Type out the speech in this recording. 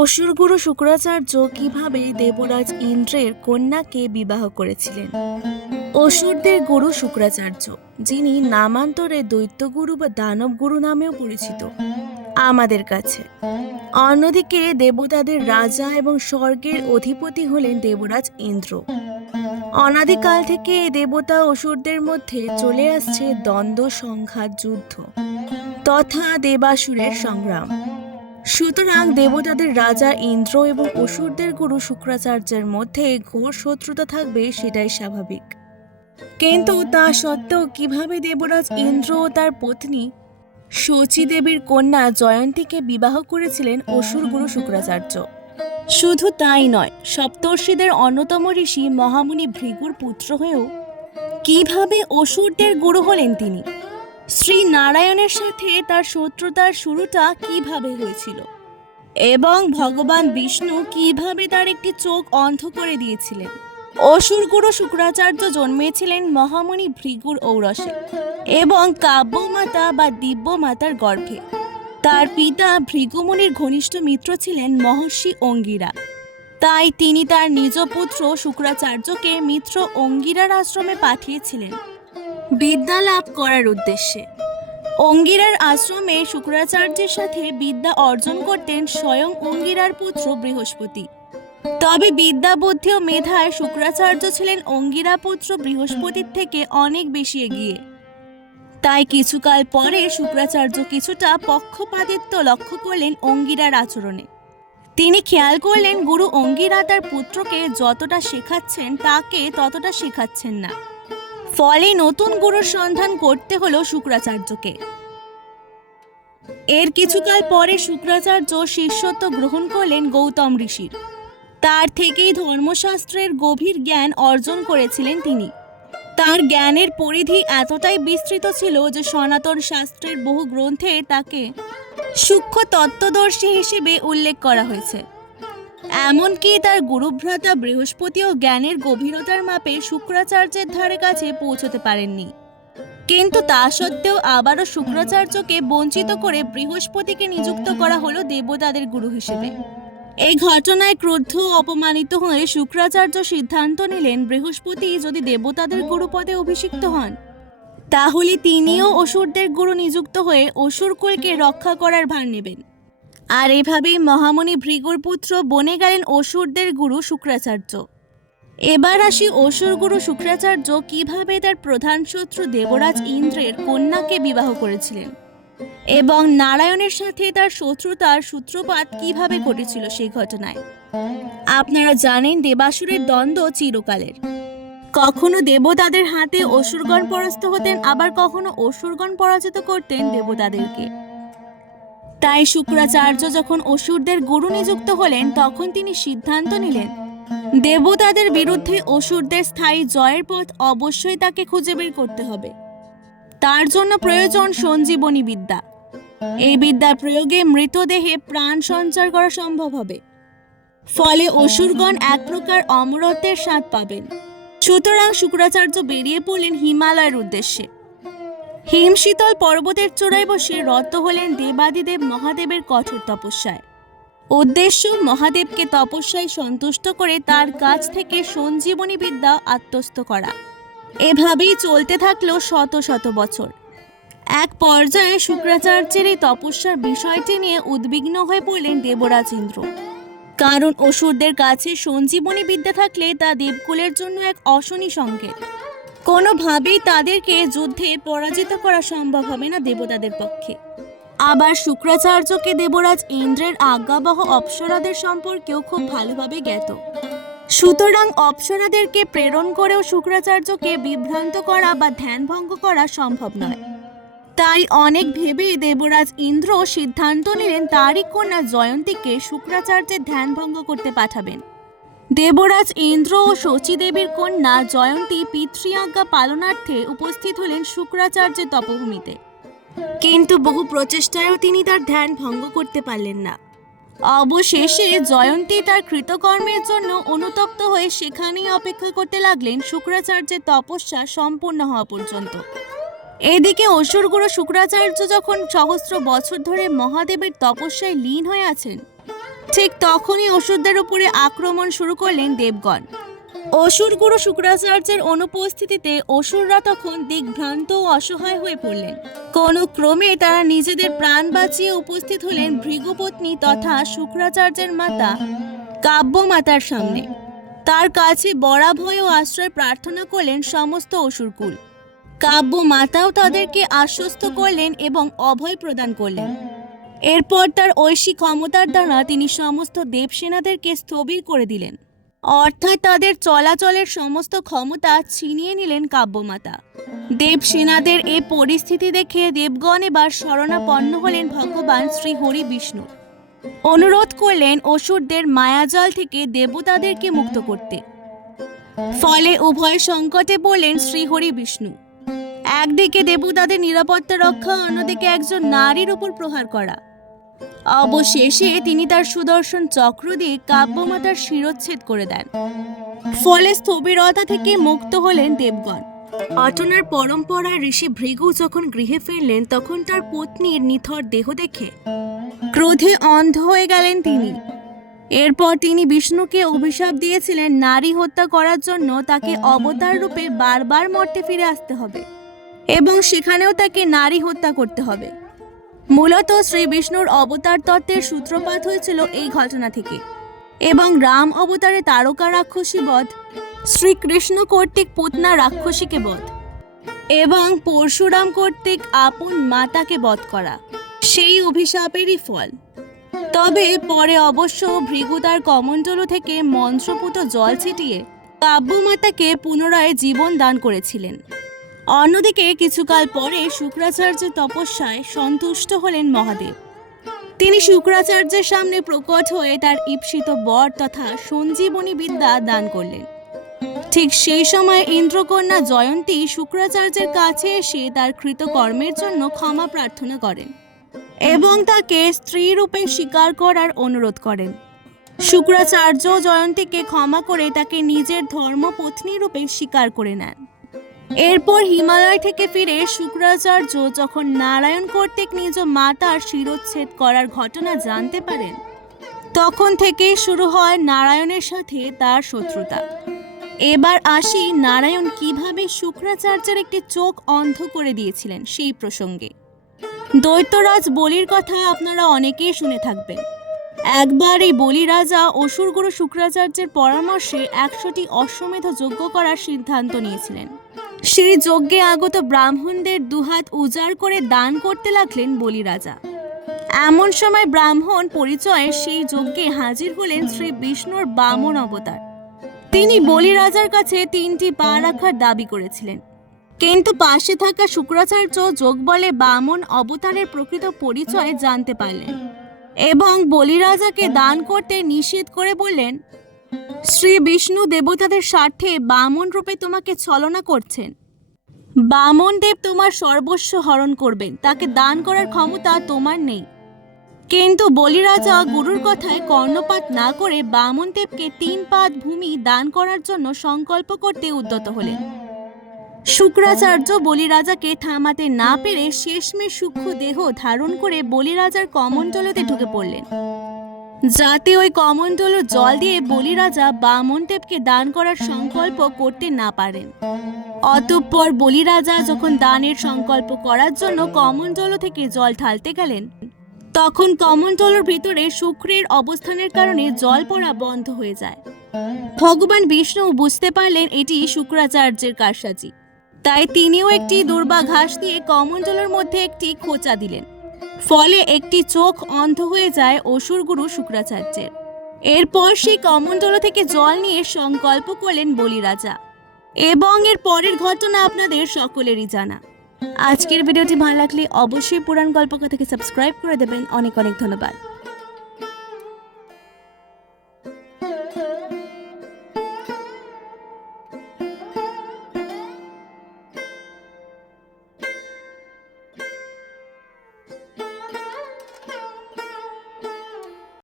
অসুরগুরু শুক্রাচার্য কীভাবে দেবরাজ ইন্দ্রের কন্যাকে বিবাহ করেছিলেন? অসুরদের গুরু শুক্রাচার্য, যিনি নামান্তরে দৈত্যগুরু বা দানবগুরু নামেও পরিচিত, আমাদের কাছে। অন্যদিকে দেবতাদের রাজা এবং স্বর্গের অধিপতি হলেন দেবরাজ ইন্দ্র। অনাদিকাল থেকে দেবতা অসুরদের মধ্যে চলে আসছে দ্বন্দ্ব, সংঘাত, যুদ্ধ, তথা দেবাসুরের সংগ্রাম। সুতরাং দেবতাদের রাজা ইন্দ্র এবং অসুরদের গুরু শুক্রাচার্যের মধ্যে ঘোর শত্রুতা থাকবে সেটাই স্বাভাবিক। কিন্তু তা সত্ত্বেও কীভাবে দেবরাজ ইন্দ্র ও তার পত্নী শচী দেবীর কন্যা জয়ন্তীকে বিবাহ করেছিলেন অসুর গুরু শুক্রাচার্য? শুধু তাই নয়, সপ্তর্ষিদের অন্যতম ঋষি মহামুনি ভৃগুর পুত্র হয়েও কীভাবে অসুরদের গুরু হলেন তিনি? শ্রী নারায়ণের সাথে তার শত্রুতার শুরুটা কীভাবে হয়েছিল? এবং ভগবান বিষ্ণু কীভাবে তার একটি চোখ অন্ধ করে দিয়েছিলেন? অসুরগুরু শুক্রাচার্য জন্মেছিলেন মহামণি ভৃগুর ঔরসে এবং কাব্যমাতা বা দিব্যমাতার গর্ভে। তার পিতা ভৃগুমুনির ঘনিষ্ঠ মিত্র ছিলেন মহর্ষি অঙ্গিরা। তাই তিনি তার নিজ পুত্র শুক্রাচার্যকে মিত্র অঙ্গিরার আশ্রমে পাঠিয়েছিলেন। বিদ্যা লাভ করার উদ্দেশ্যে। অঙ্গিরার আশ্রমে শুক্রাচার্যের সাথে বিদ্যা অর্জন করতেন স্বয়ং অঙ্গিরার পুত্র বৃহস্পতি। তবে বিদ্যা বুদ্ধি ও মেধায় শুক্রাচার্য ছিলেন অঙ্গিরা পুত্র বৃহস্পতির থেকে অনেক বেশি এগিয়ে। তাই কিছুকাল পরে শুক্রাচার্য কিছুটা পক্ষপাতিত্ব লক্ষ্য করলেন অঙ্গিরার আচরণে। তিনি খেয়াল করলেন গুরু অঙ্গিরা তার পুত্রকে যতটা শেখাচ্ছেন, তাকে ততটা শেখাচ্ছেন না। ফলে নতুন গুরুর সন্ধান করতে হলো শুক্রাচার্যকে। এর কিছুকাল পরে শুক্রাচার্য শিষ্যত্ব গ্রহণ করলেন গৌতম ঋষির। তার থেকেই ধর্মশাস্ত্রের গভীর জ্ঞান অর্জন করেছিলেন তিনি। তার জ্ঞানের পরিধি এতটাই বিস্তৃত ছিল যে সনাতন শাস্ত্রের বহু গ্রন্থে তাকে সূক্ষ্ম তত্ত্বদর্শী হিসেবে উল্লেখ করা হয়েছে। এমনকি তার গুরুভ্রাতা বৃহস্পতিও জ্ঞানের গভীরতার মাপে শুক্রাচার্যের ধারে কাছে পৌঁছতে পারেননি। কিন্তু তা সত্ত্বেও আবারও শুক্রাচার্যকে বঞ্চিত করে বৃহস্পতিকে নিযুক্ত করা হলো দেবতাদের গুরু হিসেবে। এই ঘটনায় ক্রুদ্ধ অপমানিত হয়ে শুক্রাচার্য সিদ্ধান্ত নিলেন বৃহস্পতি যদি দেবতাদের গুরু পদে অভিষিক্ত হন, তাহলে তিনিও অসুরদের গুরু নিযুক্ত হয়ে অসুরকুলকে রক্ষা করার ভার নেবেন। আর এভাবেই মহামণি ভৃগুর পুত্র বনে গেলেন অসুরদের গুরু শুক্রাচার্য। এবার আসি অসুর গুরু শুক্রাচার্য কীভাবে তার প্রধান শত্রু দেবরাজ ইন্দ্রের কন্যাকে বিবাহ করেছিলেন এবং নারায়ণের সাথে তার শত্রুতার সূত্রপাত কীভাবে ঘটেছিল সেই ঘটনায়? আপনারা জানেন দেবাসুরের দ্বন্দ্ব চিরকালের। কখনো দেবতাদের হাতে অসুরগণ পরাস্ত হতেন, আবার কখনো অসুরগণ পরাজিত করতেন দেবতাদেরকে। তাই শুক্রাচার্য যখন অসুরদের গুরু নিযুক্ত হলেন, তখন তিনি সিদ্ধান্ত নিলেন, দেবতাদের বিরুদ্ধে অসুরদের স্থায়ী জয়ের পথ অবশ্যই তাকে খুঁজে বের করতে হবে। তার জন্য প্রয়োজন সঞ্জীবনী বিদ্যা। এই বিদ্যার প্রয়োগে মৃতদেহে প্রাণ সঞ্চার করা সম্ভব হবে। ফলে অসুরগণ এক প্রকার অমরত্বের স্বাদ পাবেন। সুতরাং শুক্রাচার্য বেরিয়ে পড়লেন হিমালয়ের উদ্দেশ্যে। হিমশীতল পর্বতের চূড়ায় বসে রত হলেন দেবাদিদেব মহাদেবের কঠোর তপস্যায়। উদ্দেশ্য মহাদেবকে তপস্যায় সন্তুষ্ট করে তার কাছ থেকে সঞ্জীবনী বিদ্যা আত্মস্থ করা। এভাবেই চলতে থাকল শত শত বছর। এক পর্যায়ে শুক্রাচার্যের এই তপস্যার বিষয়টি নিয়ে উদ্বিগ্ন হয়ে পড়লেন দেবরাজ ইন্দ্র কারণ অসুরদের কাছে সঞ্জীবনী বিদ্যা থাকলে তা দেবকুলের জন্য এক অশনি সংকেত। কোনোভাবেই তাদেরকে যুদ্ধে পরাজিত করা সম্ভব হবে না দেবতাদের পক্ষে। আবার শুক্রাচার্যকে দেবরাজ ইন্দ্রের আজ্ঞাবহ অপ্সরাদের সম্পর্কেও খুব ভালোভাবে জ্ঞাত। সুতরাং অপ্সরাদেরকে প্রেরণ করেও শুক্রাচার্যকে বিভ্রান্ত করা বা ধ্যানভঙ্গ করা সম্ভব নয়। তাই অনেক ভেবে দেবরাজ ইন্দ্র সিদ্ধান্ত নিলেন তারই কন্যা জয়ন্তীকে শুক্রাচার্যের ধ্যানভঙ্গ করতে পাঠাবেন। দেবরাজ ইন্দ্র ও শচী দেবীর কন্যা জয়ন্তী পিতৃআজ্ঞা পালনার্থে উপস্থিত হলেন শুক্রাচার্যের তপভূমিতে। কিন্তু বহু প্রচেষ্টায়ও তিনি তার ধ্যান ভঙ্গ করতে পারলেন না। অবশেষে জয়ন্তী তার কৃতকর্মের জন্য অনুতপ্ত হয়ে সেখানেই অপেক্ষা করতে লাগলেন শুক্রাচার্যের তপস্যা সম্পূর্ণ হওয়া পর্যন্ত। এদিকে অসুরগুরু শুক্রাচার্য যখন সহস্র বছর ধরে মহাদেবের তপস্যায় লীন হয়ে আছেন ঠিক তখনই অসুরদের উপরে আক্রমণ শুরু করলেন দেবগণ। অসুর গুরু শুক্রাচার্যের অনুপস্থিতিতে অসুররা তখন দিগ্ভ্রান্ত ও অসহায় হয়ে পড়লেন। কোনো ক্রমে তারা নিজেদের প্রাণ বাঁচিয়ে উপস্থিত হলেন ভৃগুপত্নী তথা শুক্রাচার্যের মাতা কাব্য মাতার সামনে। তার কাছে বরাভয় ও আশ্রয় প্রার্থনা করলেন সমস্ত অসুরকুল। কাব্য মাতাও তাদেরকে আশ্বস্ত করলেন এবং অভয় প্রদান করলেন। এরপর তার ঐশী ক্ষমতার দ্বারা তিনি সমস্ত দেবসেনাদেরকে স্থবির করে দিলেন। অর্থাৎ তাদের চলাচলের সমস্ত ক্ষমতা ছিনিয়ে নিলেন কাব্যমাতা। দেবসেনাদের এই পরিস্থিতি দেখে দেবগণ এবার শরণাপন্ন হলেন ভগবান শ্রী হরি বিষ্ণু। অনুরোধ করলেন অসুরদের মায়াজাল থেকে দেবতাদেরকে মুক্ত করতে। ফলে উভয় সংকটে পড়লেন শ্রীহরি বিষ্ণু। একদিকে দেবতাদের নিরাপত্তা রক্ষা, অন্যদিকে একজন নারীর উপর প্রহার করা। অবশেষে তিনি তার সুদর্শন চক্র দিয়ে কাব্যমাতার শিরোচ্ছেদ করে দেন। ফলে স্থবিরতা থেকে মুক্ত হলেন দেবগণ। অটনার পরম্পরায় ঋষি ভৃগু যখন গৃহে ফিরলেন, তখন তার পত্নীর নিথর দেহ দেখে ক্রোধে অন্ধ হয়ে গেলেন তিনি। এরপর তিনি বিষ্ণুকে অভিশাপ দিয়েছিলেন, নারী হত্যা করার জন্য তাকে অবতার রূপে বারবার মর্তে ফিরে আসতে হবে এবং সেখানেও তাকে নারী হত্যা করতে হবে। মূলত শ্রী বিষ্ণুর অবতার তত্ত্বের সূত্রপাত হয়েছিল এই ঘটনা থেকে। এবং রাম অবতারে তারকা রাক্ষসী বধ, শ্রীকৃষ্ণ কর্তৃক পুতনা রাক্ষসীকে বধ, এবং পরশুরাম কর্তৃক আপন মাতাকে বধ করা। সেই অভিশাপেরই ফল। তবে পরে অবশ্য ভৃগু তার কমণ্ডলু থেকে মন্ত্রপুত জল ছিটিয়ে কাব্যমাতাকে পুনরায় জীবন দান করেছিলেন। অন্যদিকে কিছুকাল পরে শুক্রাচার্যের তপস্যায় সন্তুষ্ট হলেন মহাদেব। তিনি শুক্রাচার্যের সামনে প্রকট হয়ে তার ঈপ্সিত বর তথা সঞ্জীবনী বিদ্যা দান করলেন। ঠিক সেই সময় ইন্দ্রকন্যা জয়ন্তী শুক্রাচার্যের কাছে এসে তার কৃতকর্মের জন্য ক্ষমা প্রার্থনা করেন এবং তাকে স্ত্রী রূপে স্বীকার করার অনুরোধ করেন। শুক্রাচার্য জয়ন্তীকে ক্ষমা করে তাকে নিজের ধর্মপত্নী রূপে স্বীকার করে নেন। এরপর হিমালয় থেকে ফিরে শুক্রাচার্য যখন নারায়ণ কর্তৃক নিজ মাতার শিরোচ্ছেদ করার ঘটনা জানতে পারেন, তখন থেকেই শুরু হয় নারায়ণের সাথে তার শত্রুতা। এবার আসি নারায়ণ কীভাবে শুক্রাচার্যের একটি চোখ অন্ধ করে দিয়েছিলেন সেই প্রসঙ্গে। দৈত্যরাজ বলির কথা আপনারা অনেকেই শুনে থাকবেন। একবার এই বলি রাজা অসুরগুরু শুক্রাচার্যের পরামর্শে একশোটি অশ্বমেধ যজ্ঞ করার সিদ্ধান্ত নিয়েছিলেন। সেই যজ্ঞে আগত ব্রাহ্মণদের দুহাত উজাড় করে দান করতে লাগলেন বলি রাজা এমন সময় ব্রাহ্মণ পরিচয়ে সেই যজ্ঞে হাজির হলেন শ্রী বিষ্ণুর বামন অবতার। তিনি বলি রাজার কাছে তিনটি পা রাখার দাবি করেছিলেন। কিন্তু পাশে থাকা শুক্রাচার্য যোগ বলে বামন অবতারের প্রকৃত পরিচয় জানতে পারলেন এবং বলিরাজাকে দান করতে নিষেধ করে বললেন শ্রী বিষ্ণু দেবতাদের স্বার্থে বামন রূপে তোমাকে ছলনা করছেন। বামন দেব তোমার সর্বস্ব হরণ করবেন। তাকে দান করার ক্ষমতা তোমার নেই। কিন্তু বলিরাজা গুরুর কথায় কর্ণপাত না করে বামন দেবকে তিন পাত ভূমি দান করার জন্য সংকল্প করতে উদ্যত হলেন। শুক্রাচার্য বলিরাজাকে থামাতে না পেরে শেষমেশ সূক্ষ্ম দেহ ধারণ করে বলিরাজার কমণ্ডলতে ঢুকে পড়লেন। যাতে ওই কমণ্ডল জল দিয়ে বলিরাজা বামনদেবকে দান করার সংকল্প করতে না পারেন। অতঃপর বলিরাজা যখন দানের সংকল্প করার জন্য কমণ্ডল থেকে জল ঢালতে গেলেন, তখন কমণ্ডলের ভিতরে শুক্রের অবস্থানের কারণে জল পড়া বন্ধ হয়ে যায়। ভগবান বিষ্ণু বুঝতে পারলেন এটি শুক্রাচার্যের কারসাজি। তাই তিনিও একটি দুর্বা ঘাস দিয়ে কমণ্ডলের মধ্যে একটি খোঁচা দিলেন। ফলে একটি চোখ অন্ধ হয়ে যায় অসুরগুরু শুক্রাচার্যের। এরপর সেই কমণ্ডল থেকে জল নিয়ে সংকল্প করলেন বলিরাজা। এবং এর পরের ঘটনা আপনাদের সকলেরই জানা। আজকের ভিডিওটি ভালো লাগলে অবশ্যই পুরাণ গল্পকথাকে সাবস্ক্রাইব করে দেবেন। অনেক অনেক ধন্যবাদ।